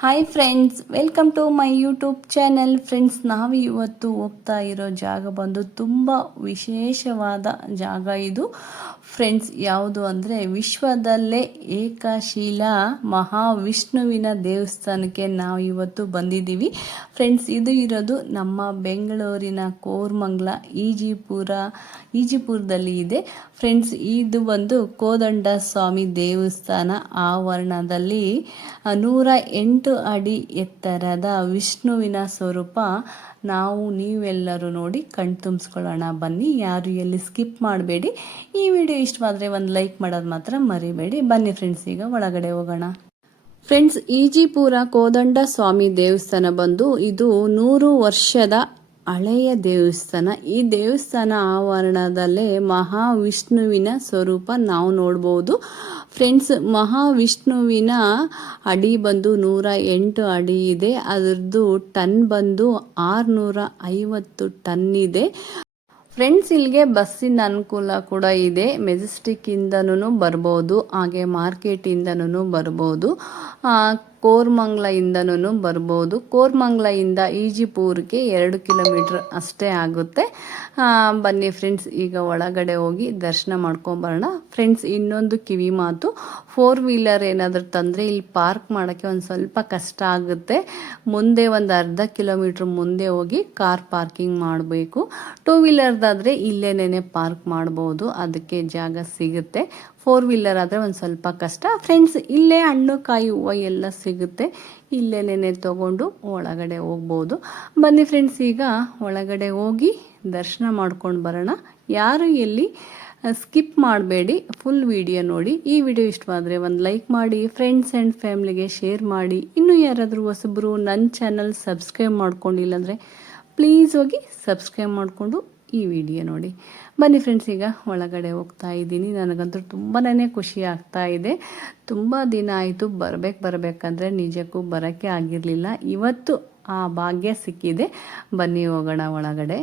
Hi friends, welcome to my YouTube channel. Friends, ನಾವು ಇವತ್ತು ಹೋಗ್ತಾ ಇರೋ ಜಾಗ ಬಂದು ತುಂಬ ವಿಶೇಷವಾದ ಜಾಗ ಇದು. ಫ್ರೆಂಡ್ಸ್, ಯಾವುದು ಅಂದರೆ ವಿಶ್ವದಲ್ಲೇ ಏಕಶಿಲ ಮಹಾವಿಷ್ಣುವಿನ ದೇವಸ್ಥಾನಕ್ಕೆ ನಾವು ಇವತ್ತು ಬಂದಿದ್ದೀವಿ. ಫ್ರೆಂಡ್ಸ್, ಇದು ಇರೋದು ನಮ್ಮ ಬೆಂಗಳೂರಿನ ಕೋರಮಂಗಲ ಈಜಿಪುರದಲ್ಲಿ ಇದೆ. ಫ್ರೆಂಡ್ಸ್, ಇದು ಒಂದು ಕೋದಂಡ ಸ್ವಾಮಿ ದೇವಸ್ಥಾನ ಆವರಣದಲ್ಲಿ 108 ಅಡಿ ಎತ್ತರದ ವಿಷ್ಣುವಿನ ಸ್ವರೂಪ. ನೀವೆಲ್ಲರೂ ನೋಡಿ ಕಣ್ತುಂಬಿಸ್ಕೊಳ್ಳೋಣ ಬನ್ನಿ. ಯಾರು ಎಲ್ಲಿ ಸ್ಕಿಪ್ ಮಾಡಬೇಡಿ. ಈ ವಿಡಿಯೋ ಇಷ್ಟವಾದರೆ ಒಂದು ಲೈಕ್ ಮಾಡೋದು ಮಾತ್ರ ಮರಿಬೇಡಿ. ಬನ್ನಿ ಫ್ರೆಂಡ್ಸ್, ಈಗ ಒಳಗಡೆ ಹೋಗೋಣ. ಫ್ರೆಂಡ್ಸ್, ಈಜಿಪುರ ಕೋದಂಡ ಸ್ವಾಮಿ ದೇವಸ್ಥಾನ ಬಂದು ಇದು 100 ವರ್ಷದ ಹಳೆಯ ದೇವಸ್ಥಾನ. ಈ ದೇವಸ್ಥಾನ ಆವರಣದಲ್ಲೇ ಮಹಾವಿಷ್ಣುವಿನ ಸ್ವರೂಪ ನಾವು ನೋಡ್ಬೋದು. ಫ್ರೆಂಡ್ಸ್, ಮಹಾವಿಷ್ಣುವಿನ ಅಡಿ ಬಂದು 108 ಅಡಿ ಇದೆ. ಅದರದ್ದು ಟನ್ ಬಂದು 650 ಟನ್ ಇದೆ. ಫ್ರೆಂಡ್ಸ್, ಇಲ್ಲಿಗೆ ಬಸ್ಸಿನ ಅನುಕೂಲ ಕೂಡ ಇದೆ. ಮೆಜೆಸ್ಟಿಕ್ಕಿಂದನೂ ಬರ್ಬೋದು, ಹಾಗೆ ಮಾರ್ಕೆಟಿಂದನೂ ಬರ್ಬೋದು, ಕೋರಮಂಗಲದಿಂದನೂ ಬರ್ಬೋದು. ಕೋರಮಂಗಲದಿಂದ ಈಜಿಪುರಕ್ಕೆ 2 ಕಿಲೋಮೀಟ್ರ್ ಅಷ್ಟೇ ಆಗುತ್ತೆ. ಬನ್ನಿ ಫ್ರೆಂಡ್ಸ್, ಈಗ ಒಳಗಡೆ ಹೋಗಿ ದರ್ಶನ ಮಾಡ್ಕೊಂಬರೋಣ. ಫ್ರೆಂಡ್ಸ್, ಇನ್ನೊಂದು ಕಿವಿ ಮಾತು, 4 ವೀಲರ್ ಏನಾದರೂ ತಂದರೆ ಇಲ್ಲಿ ಪಾರ್ಕ್ ಮಾಡೋಕ್ಕೆ ಒಂದು ಸ್ವಲ್ಪ ಕಷ್ಟ ಆಗುತ್ತೆ. ಮುಂದೆ ಒಂದು ಅರ್ಧ ಕಿಲೋಮೀಟ್ರ್ ಮುಂದೆ ಹೋಗಿ ಕಾರ್ ಪಾರ್ಕಿಂಗ್ ಮಾಡಬೇಕು. 2 ವೀಲರ್ದಾದರೆ ಇಲ್ಲೇನೇ ಪಾರ್ಕ್ ಮಾಡ್ಬೋದು, ಅದಕ್ಕೆ ಜಾಗ ಸಿಗುತ್ತೆ. 4 ವೀಲರ್ ಆದರೆ ಒಂದು ಸ್ವಲ್ಪ ಕಷ್ಟ. ಫ್ರೆಂಡ್ಸ್, ಇಲ್ಲೇ ಹಣ್ಣು ಕಾಯಿ ಹೂವು ಎಲ್ಲ ಸಿಗುತ್ತೆ. ಇಲ್ಲೇನೇ ತೊಗೊಂಡು ಒಳಗಡೆ ಹೋಗ್ಬೋದು. ಬನ್ನಿ ಫ್ರೆಂಡ್ಸ್, ಈಗ ಒಳಗಡೆ ಹೋಗಿ ದರ್ಶನ ಮಾಡ್ಕೊಂಡು ಬರೋಣ. ಯಾರು ಎಲ್ಲಿ ಸ್ಕಿಪ್ ಮಾಡಬೇಡಿ, ಫುಲ್ ವಿಡಿಯೋ ನೋಡಿ. ಈ ವಿಡಿಯೋ ಇಷ್ಟವಾದರೆ ಒಂದು ಲೈಕ್ ಮಾಡಿ, ಫ್ರೆಂಡ್ಸ್ ಆ್ಯಂಡ್ ಫ್ಯಾಮ್ಲಿಗೆ ಶೇರ್ ಮಾಡಿ. ಇನ್ನೂ ಯಾರಾದರೂ ಹೊಸಬರು ನನ್ನ ಚಾನಲ್ ಸಬ್ಸ್ಕ್ರೈಬ್ ಮಾಡ್ಕೊಂಡಿಲ್ಲ ಅಂದರೆ ಪ್ಲೀಸ್ ಹೋಗಿ ಸಬ್ಸ್ಕ್ರೈಬ್ ಮಾಡಿಕೊಂಡು ಈ ವಿಡಿಯೋ ನೋಡಿ. ಬನ್ನಿ ಫ್ರೆಂಡ್ಸ್, ಈಗ ಒಳಗಡೆ ಹೋಗ್ತಾ ಇದ್ದೀನಿ. ನನಗಂತೂ ತುಂಬಾ ಖುಷಿ ಆಗ್ತಾ ಇದೆ. ತುಂಬ ದಿನ ಆಯಿತು ಬರಬೇಕಂದ್ರೆ ನಿಜಕ್ಕೂ ಬರೋಕ್ಕೆ ಆಗಿರಲಿಲ್ಲ. ಇವತ್ತು ಆ ಭಾಗ್ಯ ಸಿಕ್ಕಿದೆ. ಬನ್ನಿ ಹೋಗೋಣ ಒಳಗಡೆ.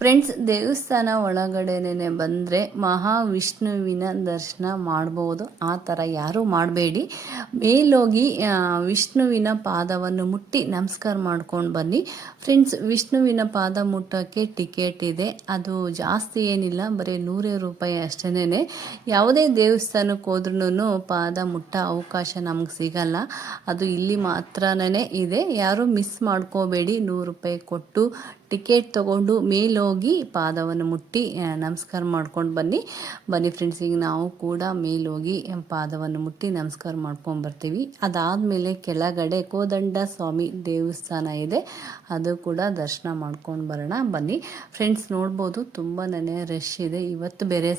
ಫ್ರೆಂಡ್ಸ್, ದೇವಸ್ಥಾನ ಒಳಗಡೆನೇ ಬಂದರೆ ಮಹಾವಿಷ್ಣುವಿನ ದರ್ಶನ ಮಾಡ್ಬೋದು. ಆ ಥರ ಯಾರೂ ಮಾಡಬೇಡಿ. ಮೇಲೋಗಿ ವಿಷ್ಣುವಿನ ಪಾದವನ್ನು ಮುಟ್ಟಿ ನಮಸ್ಕಾರ ಮಾಡ್ಕೊಂಡು ಬನ್ನಿ. ಫ್ರೆಂಡ್ಸ್, ವಿಷ್ಣುವಿನ ಪಾದ ಮುಟ್ಟೋಕ್ಕೆ ಟಿಕೆಟ್ ಇದೆ. ಅದು ಜಾಸ್ತಿ ಏನಿಲ್ಲ, ಬರೀ 100 ರೂಪಾಯಿ ಅಷ್ಟೇ. ಯಾವುದೇ ದೇವಸ್ಥಾನಕ್ಕೆ ಹೋದ್ರೂ ಪಾದ ಮುಟ್ಟೋ ಅವಕಾಶ ನಮ್ಗೆ ಸಿಗಲ್ಲ. ಅದು ಇಲ್ಲಿ ಮಾತ್ರನೇ ಇದೆ. ಯಾರೂ ಮಿಸ್ ಮಾಡ್ಕೋಬೇಡಿ. 100 ರೂಪಾಯಿ ಕೊಟ್ಟು ಟಿಕೆಟ್ ತೊಗೊಂಡು ಮೇಲೋಗಿ ಪಾದವನ್ನು ಮುಟ್ಟಿ ನಮಸ್ಕಾರ ಮಾಡ್ಕೊಂಡು ಬನ್ನಿ ಫ್ರೆಂಡ್ಸ್. ಈಗ ನಾವು ಕೂಡ ಮೇಲೋಗಿ ಪಾದವನ್ನು ಮುಟ್ಟಿ ನಮಸ್ಕಾರ ಮಾಡ್ಕೊಂಡು ಬರ್ತೀವಿ. ಅದಾದಮೇಲೆ ಕೆಳಗಡೆ ಕೋದಂಡ ಸ್ವಾಮಿ ದೇವಸ್ಥಾನ ಇದೆ, ಅದು ಕೂಡ ದರ್ಶನ ಮಾಡ್ಕೊಂಡು ಬರೋಣ. ಬನ್ನಿ ಫ್ರೆಂಡ್ಸ್, ನೋಡ್ಬೋದು ತುಂಬಾ ರಶ್ ಇದೆ. ಇವತ್ತು ಬೇರೆ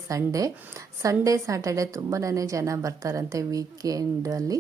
ಸಂಡೇ ಸ್ಯಾಟರ್ಡೆ ತುಂಬಾ ಜನ ಬರ್ತಾರಂತೆ ವೀಕೆಂಡಲ್ಲಿ.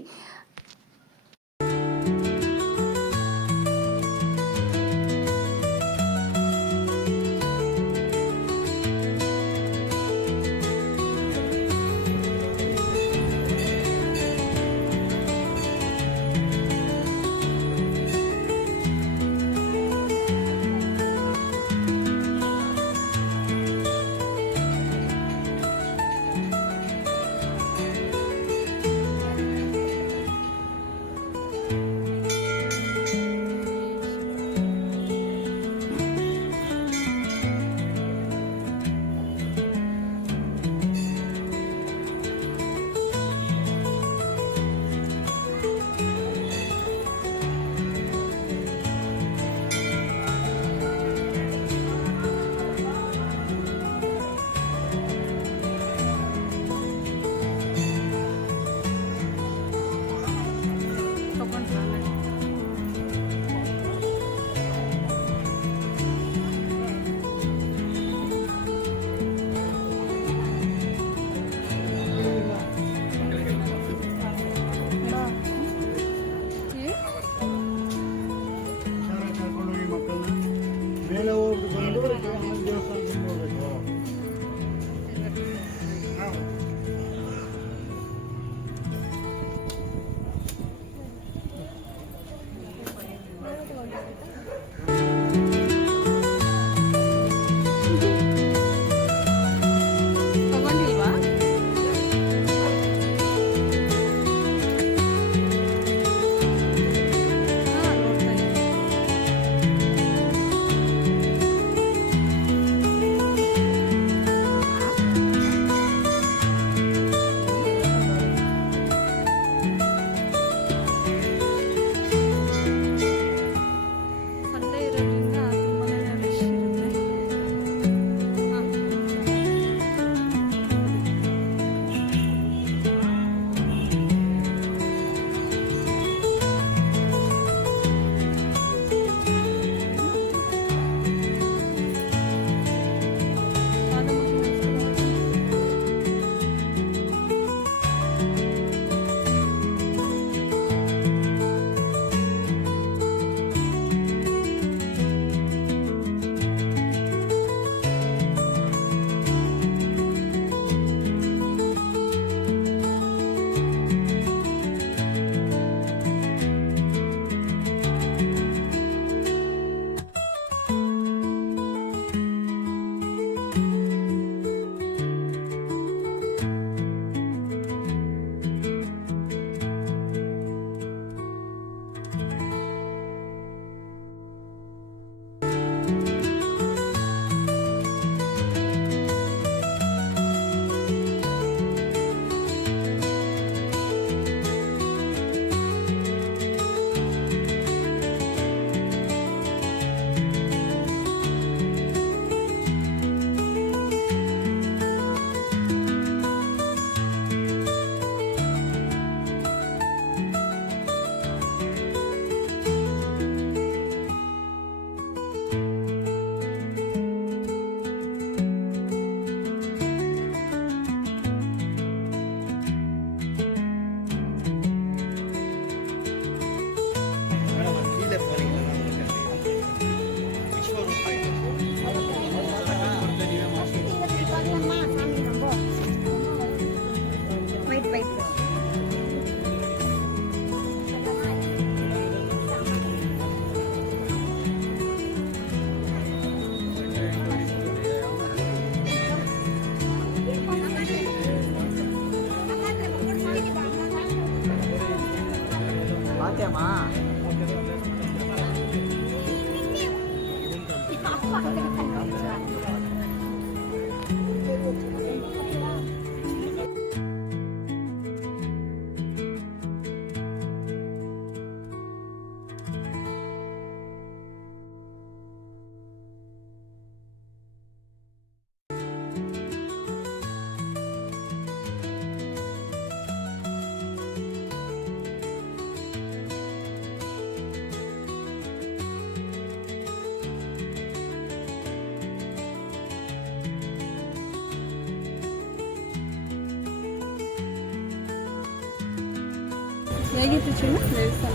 ಹೇಗಿತ್ತು ಚಿನ್ನ ದೇವಸ್ಥಾನ?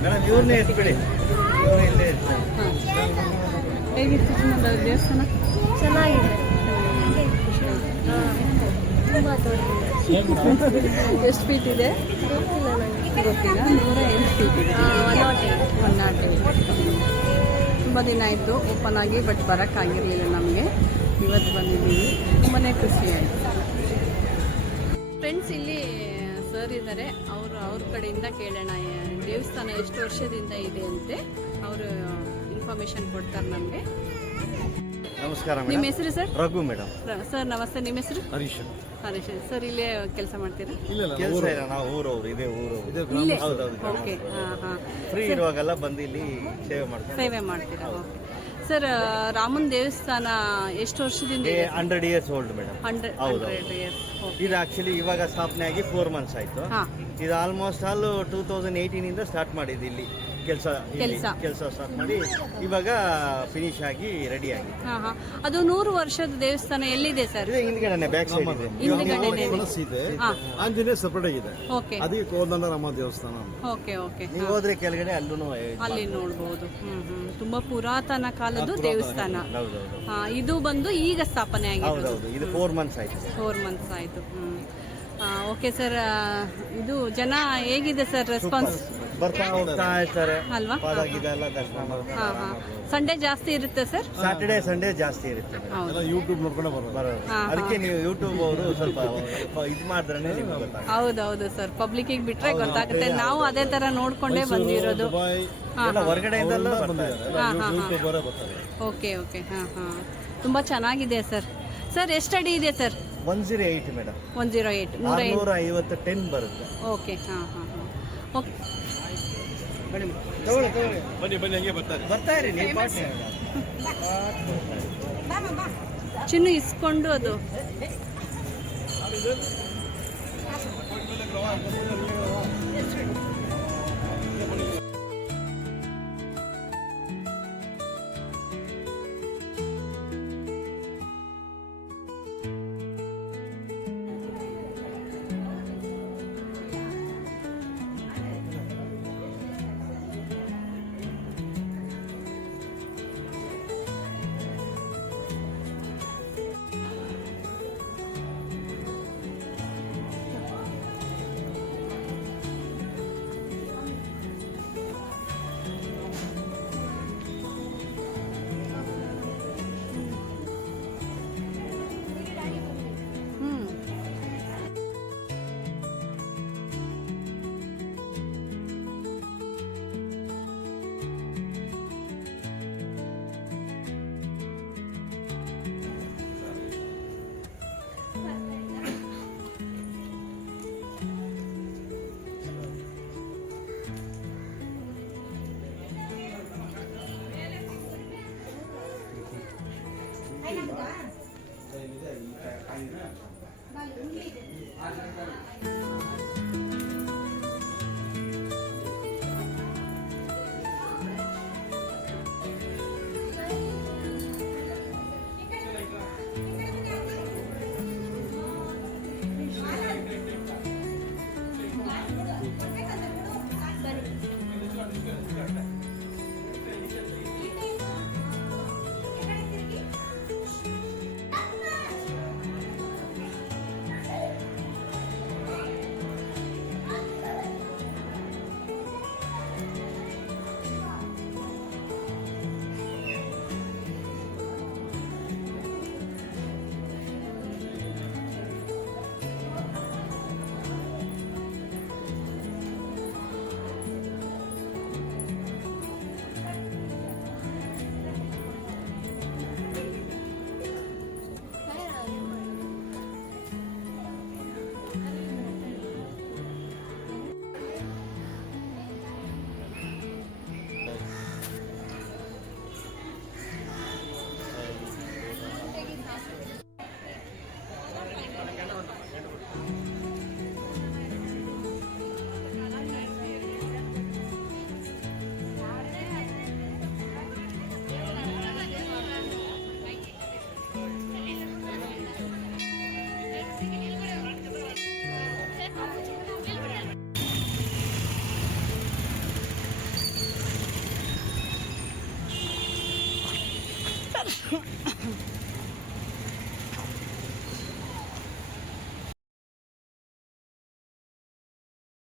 ಮೇಡಮ್ ಇವ್ರನ್ನೇ ಎತ್ಬಿಡಿ, ಇಲ್ಲೇ ಇರ್ತಾರೆ. ಹೇಗಿತ್ತು ಚಿನ್ನ ದೇವಸ್ಥಾನ? ಚೆನ್ನಾಗಿದೆ. ತುಂಬ ಎಷ್ಟು ಫೀಟ್ ಇದೆ ಗೊತ್ತಿಲ್ಲ ನನಗೆ. ಗೊತ್ತಿಲ್ಲ. 108 ಫೀಟ್ ಇದೆ. 108. ತುಂಬ ದಿನ ಆಯಿತು ಓಪನ್ ಆಗಿ, ಬಟ್ ಬರೋಕ್ಕಾಗಿರಲಿಲ್ಲ ನಮಗೆ. ಇವತ್ತು ಬಂದಿದ್ದೀವಿ, ತುಂಬಾ ಖುಷಿ ಆಯಿತು. ಫ್ರೆಂಡ್ಸ್, ಇಲ್ಲಿ ಸರ್ ಇದ್ದಾರೆ, ಅವ್ರ ಕಡೆಯಿಂದ ಕೇಳೋಣ ದೇವಸ್ಥಾನ ಎಷ್ಟು ವರ್ಷದಿಂದ ಇದೆ ಅಂತೆ. ಅವರು ಇನ್ಫಾರ್ಮೇಶನ್ ಕೊಡ್ತಾರೆ ನಮಗೆ. ನಮಸ್ಕಾರ ನಿಮ್ಮ ಮೇಡಮ್. ಹೆಸರು ಸರ್? ರಘು ಮೇಡಮ್. ಸರ್ ನಮಸ್ತೆ. ನಿಮ್ಮ ಹೆಸರು? ಹರೀಶ್. ಹರೀಶ್ ಸರ್. ಇಲ್ಲೇ ಕೆಲಸ ಮಾಡ್ತೀರಾ? ಕೆಲಸ ಇಲ್ಲ, ನಾವು ಊರವ್ರು, ಇದೇ ಊರು. ಇಲ್ಲೇ? ಹೌದೌದು. ಓಕೆ. ಹಾಂ ಹಾಂ. ಫ್ರೀ ಇರುವಾಗೆಲ್ಲ ಬಂದು ಇಲ್ಲಿ ಸೇವೆ ಮಾಡ್ತಾರೆ. ಸೇವೆ ಮಾಡ್ತೀರಾ? Okay sir. ರಾಮನ್ ದೇವಸ್ಥಾನ ಎಷ್ಟು ವರ್ಷದಿಂದ ಇದೆ? 100 years old ಮೇಡಮ್. 100 years. ಇದು ಆಕ್ಚುಲಿ ಇವಾಗ ಸ್ಥಾಪನೆ ಆಗಿ 4 months ಆಯ್ತು. ಹಾಂ. ಇದು ಆಲ್ಮೋಸ್ಟ್ ಆಲ್ 2018 ಇಂದ ಸ್ಟಾರ್ಟ್ ಮಾಡಿದ್ದು ಇಲ್ಲಿ ಕೆಲಸ ಸ್ಟಾರ್ಟ್ ಮಾಡಿ ಇವಾಗ ಫಿನಿಶ್ ಆಗಿ ರೆಡಿ ಆಗಿದೆ. ಹಾಂ ಹಾಂ. ಅದು 100 ವರ್ಷದ ದೇವಸ್ಥಾನ ಎಲ್ಲಿದೆ ಸರ್? ಇದು ಹಿಂದ್ಗಡೆ ಬ್ಯಾಕ್ ಸೈಡ್ ಇದೆ. ಹಿಂದ್ಗಡೆನೇ ತುಳಸಿ ಇದೆ, ಹಾಂ. ಆಂಜನೇಯ ಸಪರೇಟ್ ಆಗಿದೆ. ಓಕೆ ಅದಕ್ಕೆ ಕೋದಂಡರಾಮ ದೇವಸ್ಥಾನ. Okay okay. ನೀವು ಹೋದ್ರೆ ಕೆಳಗಡೆ ಅಲ್ಲೂ ಅಲ್ಲಿ ನೋಡ್ಬೋದು. ತುಂಬಾ ಪುರಾತನ ಕಾಲದ ದೇವಸ್ಥಾನ. ಹೌದೌದು. ಇದು ಬಂದು ಈಗ ಸ್ಥಾಪನೆ ಆಗಿದೆ. ಹೌದೌದು. ಇದು 4 months ಆಯ್ತು. 4 months ಆಯ್ತು. Okay sir. ಇದು ಜನ ಹೇಗಿದೆ ಸರ್ ರೆಸ್ಪಾನ್ಸ್? ಬರ್ತಾ ಹೋಗ್ತಾ ಇರ್ತಾರೆ ಅಲ್ವಾ? ಪಾದಾಗಿದೆಲ್ಲ ದರ್ಶನ ಹಾಂ ಮಾಡ್ತಾರೆ. ಹಾಂ. ಸಂಡೇ ಜಾಸ್ತಿ ಇರುತ್ತೆ ಸರ್? ಸಾಟರ್ಡೆ ಸಂಡೇ ಜಾಸ್ತಿ ಇರುತ್ತೆ ಹೌದು. ಯೂಟ್ಯೂಬ್ ನೋಡ್ಕೊಂಡೆ ಬರೋದು. ಅದಕ್ಕೆ ನೀವು ಯೂಟ್ಯೂಬ್ ಅವರು ಸ್ವಲ್ಪ ಇದು ಮಾಡಿದ್ರೆ ನಿಮ್ಗೆ ಗೊತ್ತಾಗುತ್ತೆ. ಹೌದೌದು ಸರ್. ಪಬ್ಲಿಕ್ಕಿಗೆ ಬಿಟ್ರೆ ಗೊತ್ತಾಗುತ್ತೆ. ನಾವು ಅದೇ ತರ ನೋಡ್ಕೊಂಡೇ ಬಂದಿರೋದು. ದುಬೈ ಎಲ್ಲ ಹೊರಗಡೆಯಿಂದೆಲ್ಲ ಯೂಟ್ಯೂಬರೇ ಬರ್ತಾರೆ. Okay okay. ಹಾಂ ಹಾಂ. ತುಂಬ ಚೆನ್ನಾಗಿದೆ ಸರ್. ಸರ್ ಎಷ್ಟು ಅಡಿ ಇದೆ ಸರ್? 108 ಮೇಡಮ್. 108. 650 10 ಬರುತ್ತೆ. ಓಕೆ. ಹಾಂ ಹಾಂ ಹಾಂ. ಓಕೆ. ತಗೊಳ್ಳಿ ಬನ್ನಿ ಹಂಗೆ ಬರ್ತಾರೆ. ಬರ್ತಾ ಇರಿ ನೀವು. ಚಿನ್ನು ಇಸ್ಕೊಂಡು ಅದು